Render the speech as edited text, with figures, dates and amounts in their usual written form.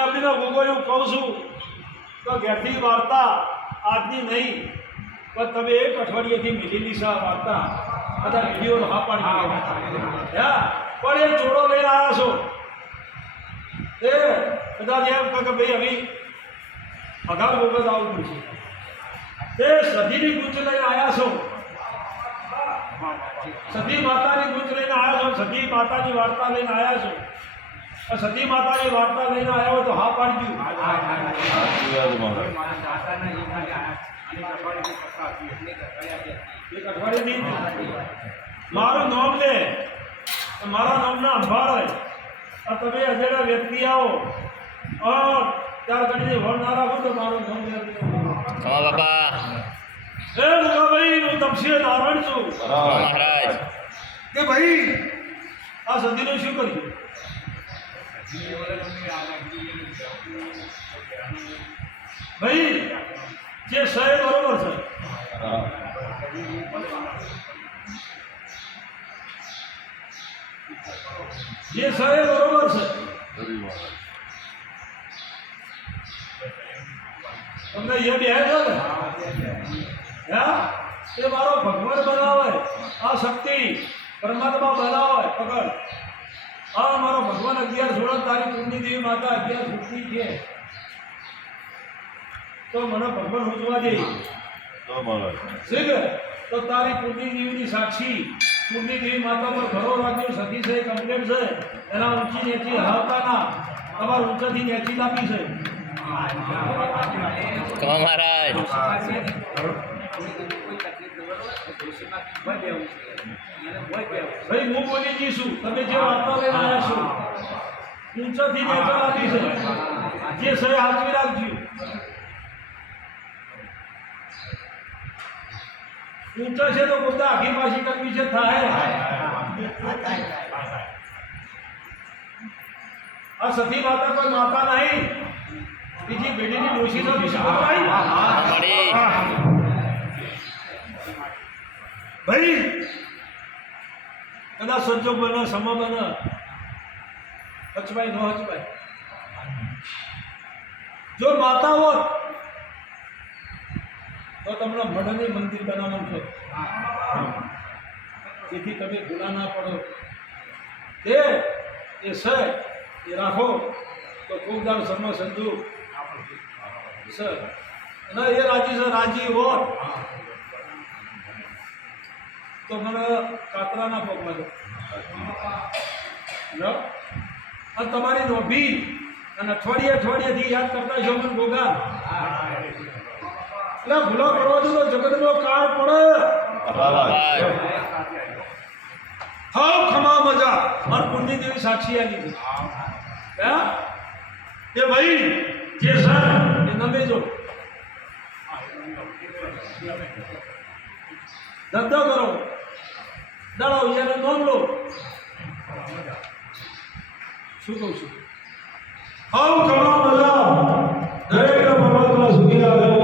આપીને ગોગો એવું કહું છું તો ઘેરથી વાર્તા આજની નહીં પણ તમે એક અઠવાડિયેથી મિલેલી છે આ વાર્તા બધા વિડીયો હા પાડી હા પણ એ જોડો લઈને આવ્યા છો એ કદાચ એમ કહે કે ભાઈ હવે અગાઉ વખત આવવું પડશે તે સતીની ગુંચ લઈને આવ્યા છો સતી માતાની ગુંચ લઈને આવ્યા છો સતી માતાની વાર્તા લઈને આવ્યા છો સતી માતાની વાર્તા લઈને આવ્યા હોય તો હા પાડજો એક અઠવાડિયે મારું નામ લે મારા નામના અંભાળ તમે અજેડા વ્યક્તિ આવો ત્યાર ઘડી વર ના રાખો તો મારું નામ લે બાપા એ ભાઈ હું તપસી નારાયણ છું મહારાજ કે ભાઈ આ સતીનું શું કર્યું ભાઈ જે સહે બરોબર છે જે સહે બરોબર છે તમને એ બે છે ને હા એ મારો ભગવાન બનાવે આ શક્તિ પરમાત્મા બનાવે પકડ આ મારો ભગવાન 11 તારી પૂર્ણી દેવી માતા 11 છૂટતી છે તો મને ભગવાન ઉજવા દે તો તારી પૂર્ણી દેવીની સાક્ષી પૂર્ણી દેવી માતા પર ઘરો રાખ્યો સતી છે કમ્પ્લેટ છે એના ઊંચી નેચી હાવતા ના તમારે ઊંચાથી નેચી લાપી છે મહારાજ ભાઈ હું બોલી જઈશું તમે જે વાર્તા લઈને આવ્યા છો ઊંચાથી નેચા લાપી છે જે સહી હાજરી રાખજો ઊંચા છે તો બધા આખી પાછી કરવી છે થાય આ સતી માતા કોઈ માતા નહીં બીજી પેઢીની ડોશી તો ભાઈ કદાચ સંજોગ બને સમય બને હચભાઈ ન હચભાઈ જો માતા હોત તો તમને મઢની મંદિર બનાવવાનું છે જેથી તમે ભૂલા ના પડો એ છે એ રાખો તો કોકદાર સમય સંજુ સર અને એ રાજી છે રાજી હોત તો મને કાતરાના પગમાં દો અને તમારી નોભી અને અઠવાડિયેથી યાદ કરતા છો મને ગોગા એટલે ભૂલો કરવા દો તો જગતનો કાળ પડે હા ખમા મજા અને પુણ્ય દેવી સાક્ષી આલી છે એ ભાઈ જે સર એ નમે જો ધંધો કરો દળો યાર નોંધ લો શું કહું છું હા ખમા મજા દરેક પરમાત્મા સુખી આવે